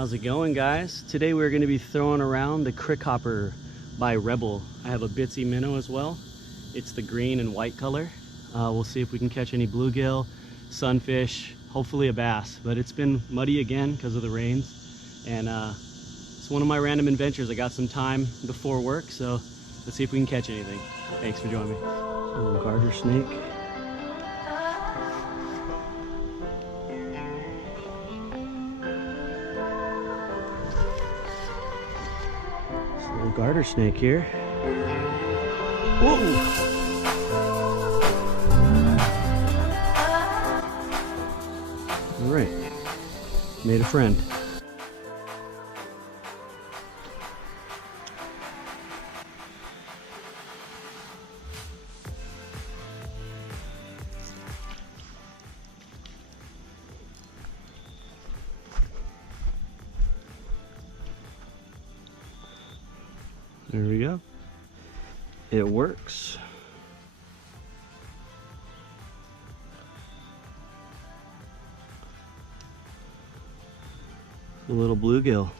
How's it going, guys? Today we're going to be throwing around the Crickhopper by Reble. I have a bitsy minnow as well. It's the green and white color. We'll see if we can catch any bluegill, sunfish, hopefully a bass, but it's been muddy again because of the rains, and it's one of my random adventures. I got some time before work, so let's see if we can catch anything. Thanks for joining me. A little garter snake. Little garter snake here. Whoa! All right, made a friend. There we go. It works. A little bluegill.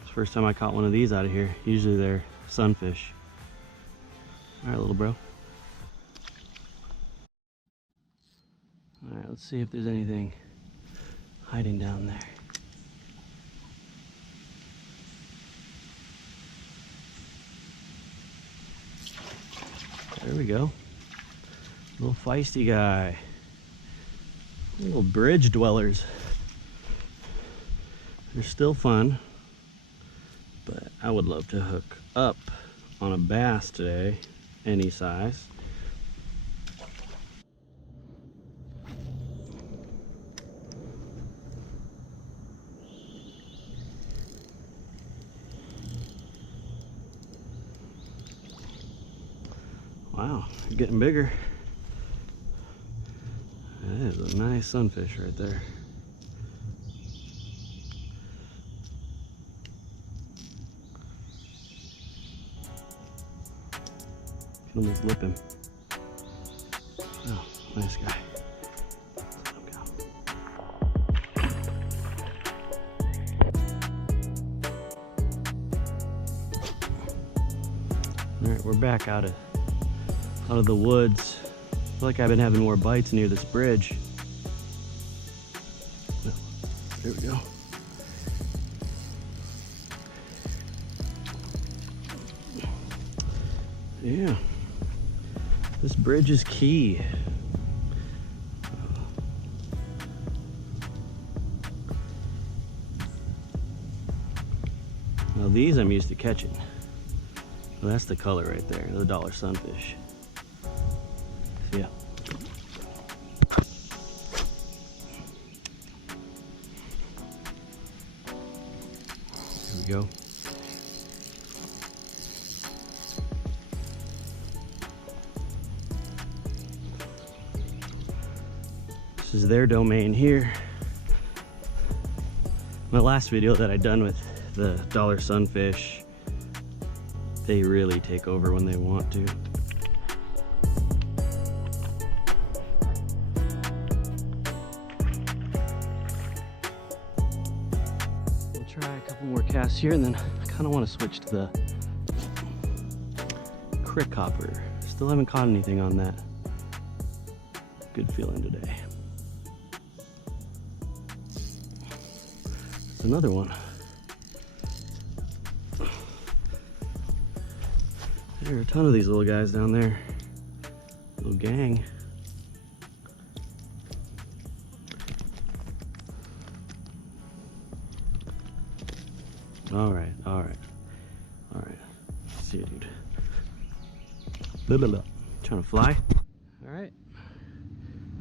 It's the first time I caught one of these out of here. Usually they're sunfish. All right, little bro. All right, let's see if there's anything hiding down there. There we go. Little feisty guy. Little bridge dwellers. They're still fun, but I would love to hook up on a bass today, any size. Wow, getting bigger. That is a nice sunfish right there. Can almost lip him. Oh, nice guy. Let him go. All right, we're back out of the woods. I feel like I've been having more bites near this bridge. There we go. Yeah, this bridge is key. Now these I'm used to catching. Well, that's the color right there, the dollar sunfish. Yeah. There we go. This is their domain here. My last video that I done with the dollar sunfish, they really take over when they want to. We'll try a couple more casts here, and then I kind of want to switch to the Crickhopper. Still haven't caught anything on that. Good feeling today. Another one. There are a ton of these little guys down there. Little gang. All right, all right, all right. See you, dude. Blah, blah, blah. Trying to fly. All right.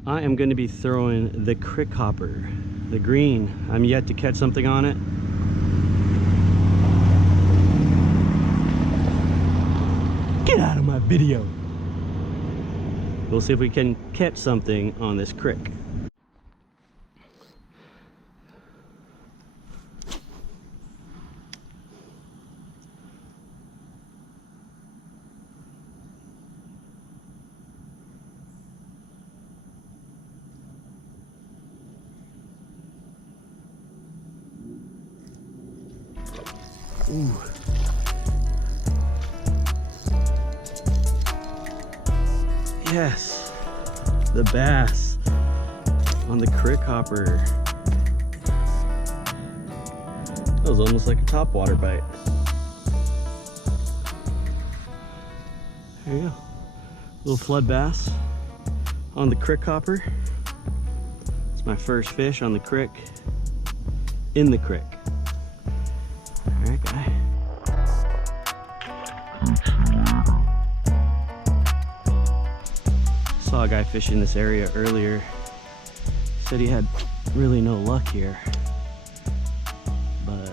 I am going to be throwing the Crickhopper, the green. I'm yet to catch something on it. Get out of my video. We'll see if we can catch something on this crick. Ooh. Yes, the bass on the Crickhopper. That was almost like a topwater bite. There you go. Little flood bass on the Crickhopper. It's my first fish on the crick, in the crick. All right, guy. Saw a guy fishing this area earlier. Said he had really no luck here, but I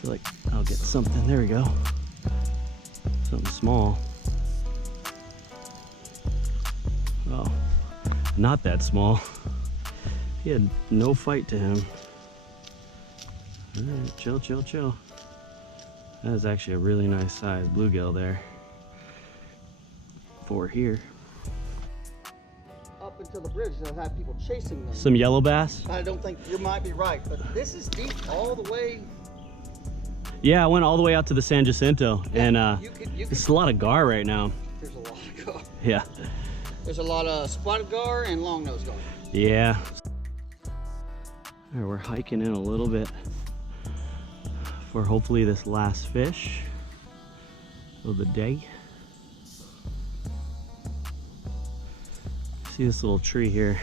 feel like I'll get something. There we go. Something small. Oh, not that small. He had no fight to him. All right, chill, chill, chill. That is actually a really nice size bluegill there for here. Up until the bridge, they'll have people chasing them. Some yellow bass? I don't think, you might be right, but this is deep all the way. Yeah, I went all the way out to the San Jacinto, Yeah, and you could, it's a lot of gar right now. There's a lot of gar. Yeah. There's a lot of spotted gar and long nose gar. Yeah. All right, we're hiking in a little bit for hopefully this last fish of the day. See this little tree here.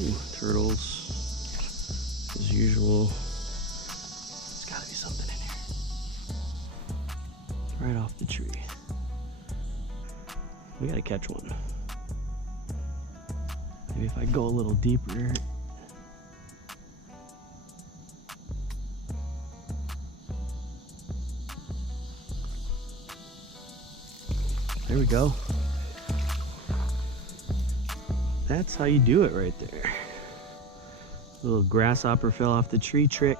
Ooh, turtles, as usual. There's gotta be something in here. Right off the tree. We gotta catch one. Maybe if I go a little deeper. There we go. That's how you do it right there. Little grasshopper fell off the tree trick.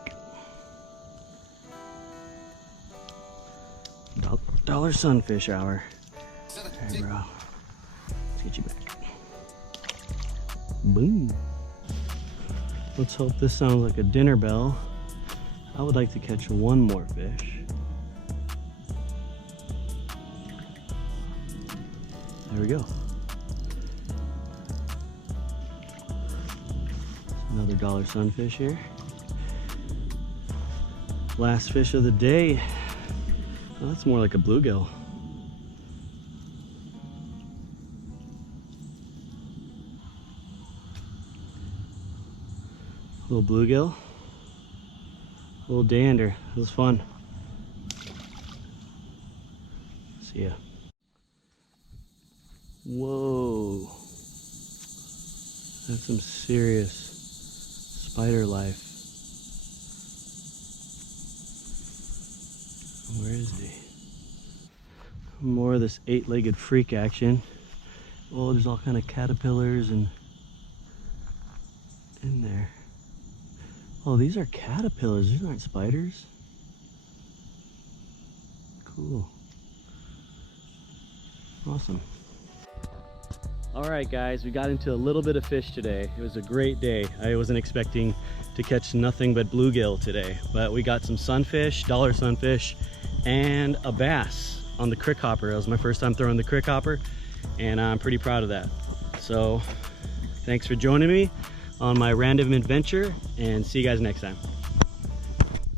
Dollar sunfish hour. All right, bro. Let's get you back. Boom. Let's hope this sounds like a dinner bell. I would like to catch one more fish. There we go. Another dollar sunfish here. Last fish of the day. Oh, that's more like a bluegill. Little bluegill. Little dander. It was fun. See ya. Whoa. That's some serious spider life. Where is he? More of this eight-legged freak action. Oh, there's all kind of caterpillars and in there. Oh, these are caterpillars. These aren't spiders. Cool. Awesome. All right, guys, we got into a little bit of fish today. It was a great day. I wasn't expecting to catch nothing but bluegill today, but we got some sunfish, dollar sunfish, and a bass on the Crickhopper. It was my first time throwing the Crickhopper, and I'm pretty proud of that. So thanks for joining me on my random adventure, and see you guys next time.